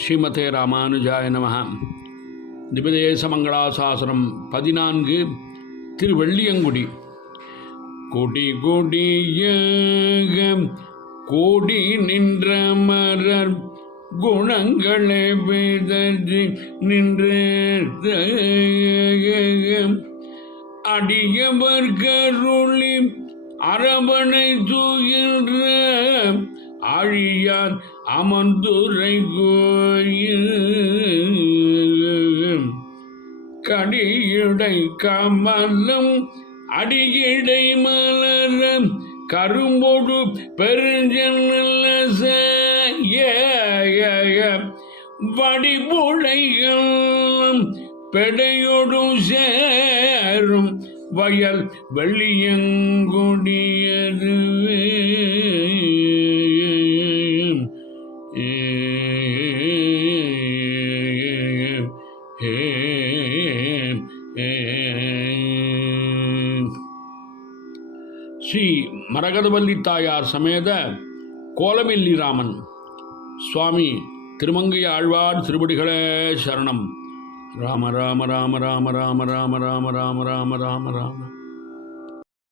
ஸ்ரீமதே ராமானுஜாய நமஹ. திபதேசமங்களாசாசனம் 14 திருவெள்ளியங்குடி. கொடி கொடிய கோடி நின்ற மரர் குணங்களை விதறி நின்ற அடியவர் கருளி அரவணை தூகின்ற ஆழியார் அமர்ந்துரை கோயில் கடியடை கமலம் அடியடை மலர கரும்பொடு பெருஞ்செல்ல வடிபுழைகள் பெடையொடு சேரும் வயல் வெள்ளியங்குடியதுவே. ஸ்ரீ மரகதவல்லி தாயார் சமேத கோலமில்லி ராமன் சுவாமி திருமங்கை ஆழ்வார் திருவடிகளே சரணம். ராம ராம ராம ராம ராம ராம ராம ராம ராம ராம ராம